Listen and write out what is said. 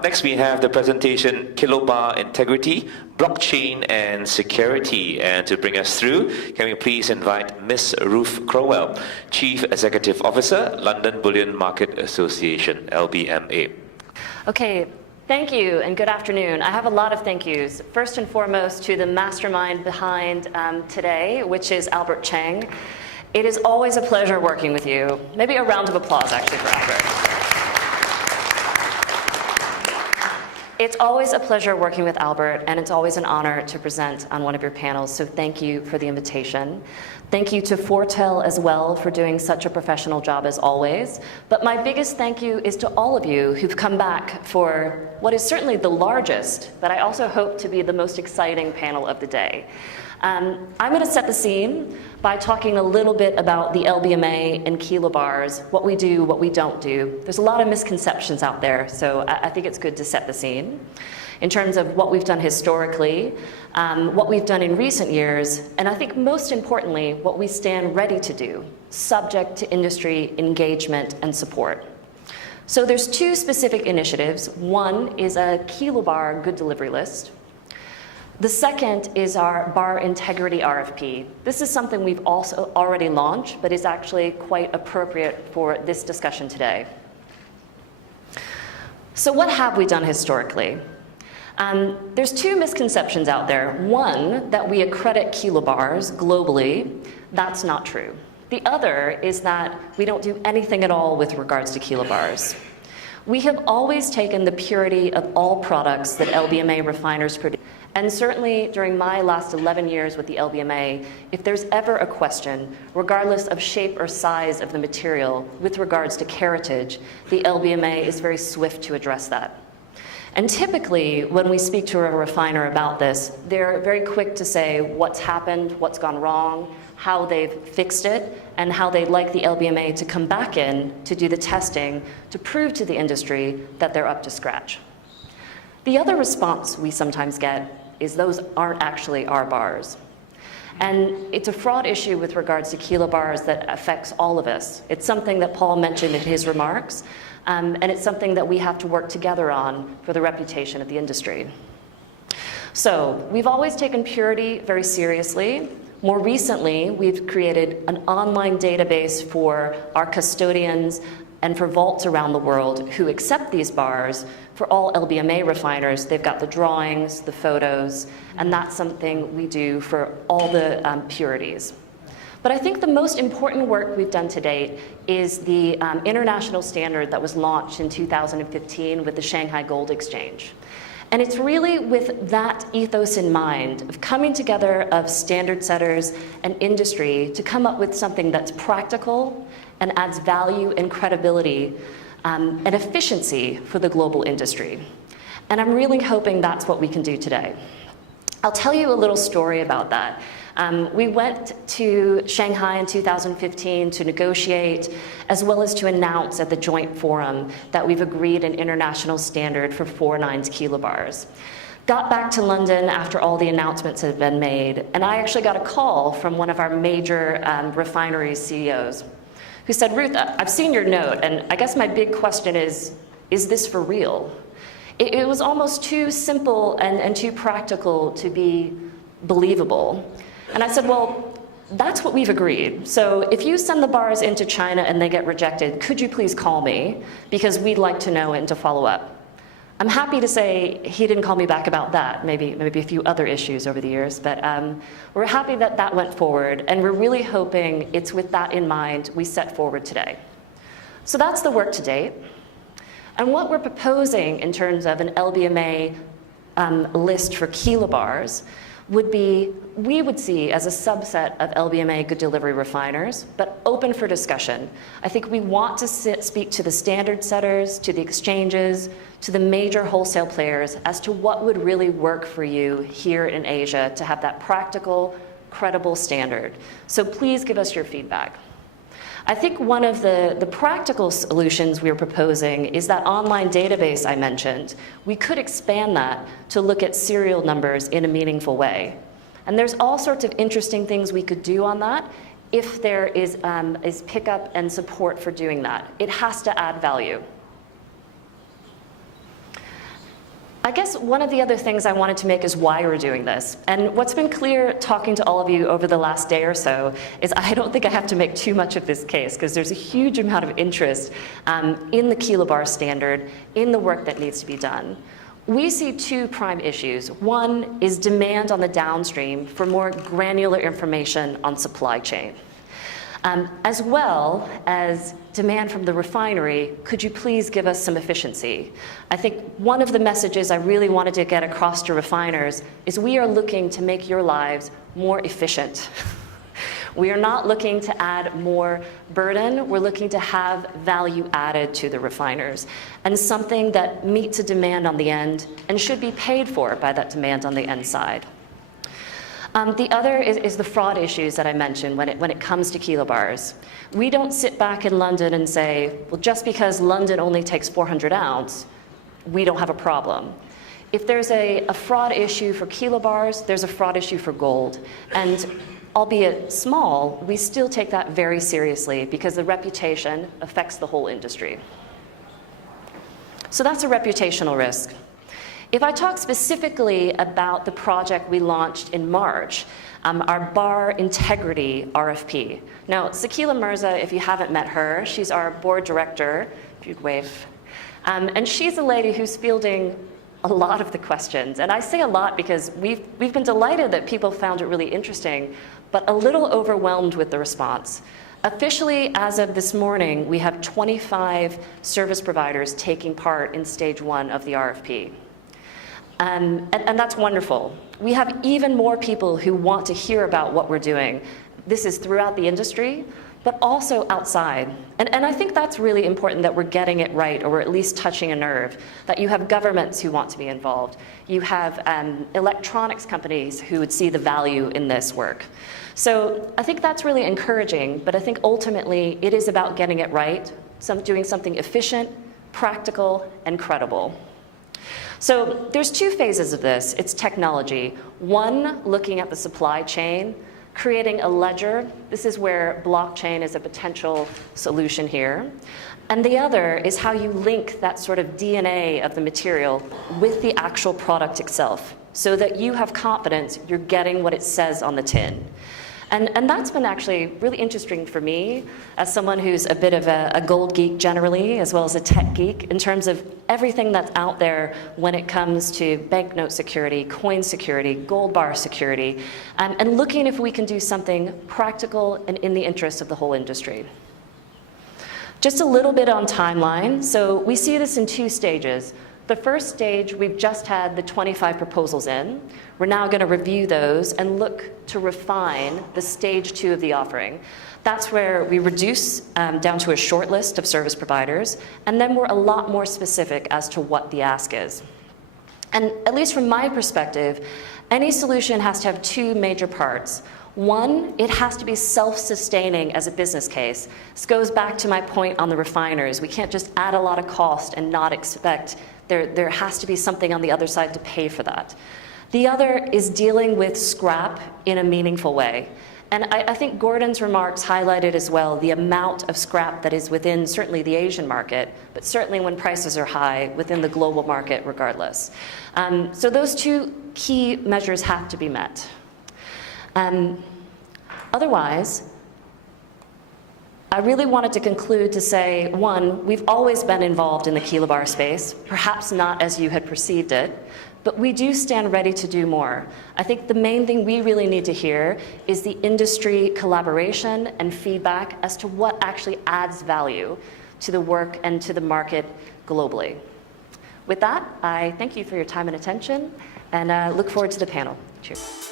Up next, we have the presentation Kilobar Integrity, Blockchain and Security. And to bring us through, can we please invite Ms. Ruth Crowell, Chief Executive Officer, London Bullion Market Association, LBMA. Okay. Thank you and good afternoon. I have a lot of thank yous. First and foremost to the mastermind behind today, which is Albert Cheng. It is always a pleasure working with you. Maybe a round of applause actually for Albert. It's always a pleasure working with Albert, and it's always an honor to present on one of your panels, so thank you for the invitation. Thank you to Fortel as well for doing such a professional job as always. But my biggest thank you is to all of you who've come back for what is certainly the largest, but I also hope to be the most exciting panel of the day. I'm going to set the scene by talking a little bit about the LBMA and kilobars, what we do, what we don't do. There's a lot of misconceptions out there, so I think it's good to set the scene in terms of what we've done historically, what we've done in recent years, and I think most importantly, what we stand ready to do, subject to industry engagement and support. So there's two specific initiatives. One is a Kilobar good delivery list. The second is our bar integrity RFP. This is something we've also already launched, but is actually quite appropriate for this discussion today. So what have we done historically? There's two misconceptions out there. One, that we accredit kilobars globally. That's not true. The other is that we don't do anything at all with regards to kilobars. We have always taken the purity of all products that LBMA refiners produce. And certainly during my last 11 years with the LBMA, if there's ever a question, regardless of shape or size of the material, with regards to heritage, the LBMA is very swift to address that. And typically, when we speak to a refiner about this, they're very quick to say what's happened, what's gone wrong, how they've fixed it, and how they'd like the LBMA to come back in to do the testing to prove to the industry that they're up to scratch. The other response we sometimes get is those aren't actually our bars. And it's a fraud issue with regards to kilobars that affects all of us. It's something that Paul mentioned in his remarks, and it's something that we have to work together on for the reputation of the industry. So we've always taken purity very seriously. More recently, we've created an online database for our custodians and for vaults around the world who accept these bars. For all LBMA refiners, they've got the drawings, the photos, and that's something we do for all the purities. But I think the most important work we've done to date is the international standard that was launched in 2015 with the Shanghai Gold Exchange. And it's really with that ethos in mind of coming together of standard setters and industry to come up with something that's practical and adds value and credibility and efficiency for the global industry. And I'm really hoping that's what we can do today. I'll tell you a little story about that. We went to Shanghai in 2015 to negotiate, as well as to announce at the joint forum that we've agreed an international standard for 4/9 kilobars. Got back to London after all the announcements had been made, and I actually got a call from one of our major refinery CEOs who said, Ruth, I've seen your note, and I guess my big question is this for real? It was almost too simple and too practical to be believable. And I said, well, that's what we've agreed. So if you send the bars into China and they get rejected, could you please call me? Because we'd like to know and to follow up. I'm happy to say he didn't call me back about that, maybe a few other issues over the years, but we're happy that that went forward, and we're really hoping it's with that in mind we set forward today. So that's the work to date. And what we're proposing in terms of an LBMA list for kilobars would be, we would see as a subset of LBMA good delivery refiners, but open for discussion. I think we want to speak to the standard setters, to the exchanges, to the major wholesale players as to what would really work for you here in Asia to have that practical, credible standard. So please give us your feedback. I think one of the practical solutions we are proposing is that online database I mentioned. We could expand that to look at serial numbers in a meaningful way. And there's all sorts of interesting things we could do on that if there is pickup and support for doing that. It has to add value. I guess one of the other things I wanted to make is why we're doing this. And what's been clear talking to all of you over the last day or so is I don't think I have to make too much of this case because there's a huge amount of interest in the Kilobar standard, in the work that needs to be done. We see two prime issues. One is demand on the downstream for more granular information on supply chain. As well as demand from the refinery, could you please give us some efficiency? I think one of the messages I really wanted to get across to refiners is we are looking to make your lives more efficient. We are not looking to add more burden, we're looking to have value added to the refiners, and something that meets a demand on the end and should be paid for by that demand on the end side. The other is the fraud issues that I mentioned when it comes to kilobars. We don't sit back in London and say, well, just because London only takes 400 ounce, we don't have a problem. If there's a fraud issue for kilobars, there's a fraud issue for gold. And albeit small, we still take that very seriously because the reputation affects the whole industry. So that's a reputational risk. If I talk specifically about the project we launched in March, our bar integrity RFP. Now, Sakila Mirza, if you haven't met her, she's our board director, if you'd wave. And she's a lady who's fielding a lot of the questions. And I say a lot because we've been delighted that people found it really interesting, but a little overwhelmed with the response. Officially, as of this morning, we have 25 service providers taking part in stage 1 of the RFP. And that's wonderful. We have even more people who want to hear about what we're doing. This is throughout the industry, but also outside. And I think that's really important that we're getting it right, or we're at least touching a nerve, that you have governments who want to be involved. You have electronics companies who would see the value in this work. So I think that's really encouraging, but I think ultimately it is about getting it right, doing something efficient, practical, and credible. So there's two phases of this. It's technology. One, looking at the supply chain, creating a ledger. This is where blockchain is a potential solution here. And the other is how you link that sort of DNA of the material with the actual product itself so that you have confidence you're getting what it says on the tin. And that's been actually really interesting for me as someone who's a bit of a gold geek generally, as well as a tech geek, in terms of everything that's out there when it comes to banknote security, coin security, gold bar security, and looking if we can do something practical and in the interest of the whole industry. Just a little bit on timeline. So we see this in two stages. The first stage, we've just had the 25 proposals in. We're now going to review those and look to refine the stage 2 of the offering. That's where we reduce down to a short list of service providers, and then we're a lot more specific as to what the ask is. And at least from my perspective, any solution has to have two major parts. One, it has to be self-sustaining as a business case. This goes back to my point on the refiners. We can't just add a lot of cost and not expect there has to be something on the other side to pay for that. The other is dealing with scrap in a meaningful way. And I think Gordon's remarks highlighted as well the amount of scrap that is within certainly the Asian market, but certainly when prices are high within the global market regardless. So those two key measures have to be met. Otherwise, I really wanted to conclude to say, one, we've always been involved in the Kilobar space, perhaps not as you had perceived it, but we do stand ready to do more. I think the main thing we really need to hear is the industry collaboration and feedback as to what actually adds value to the work and to the market globally. With that, I thank you for your time and attention, and look forward to the panel. Cheers.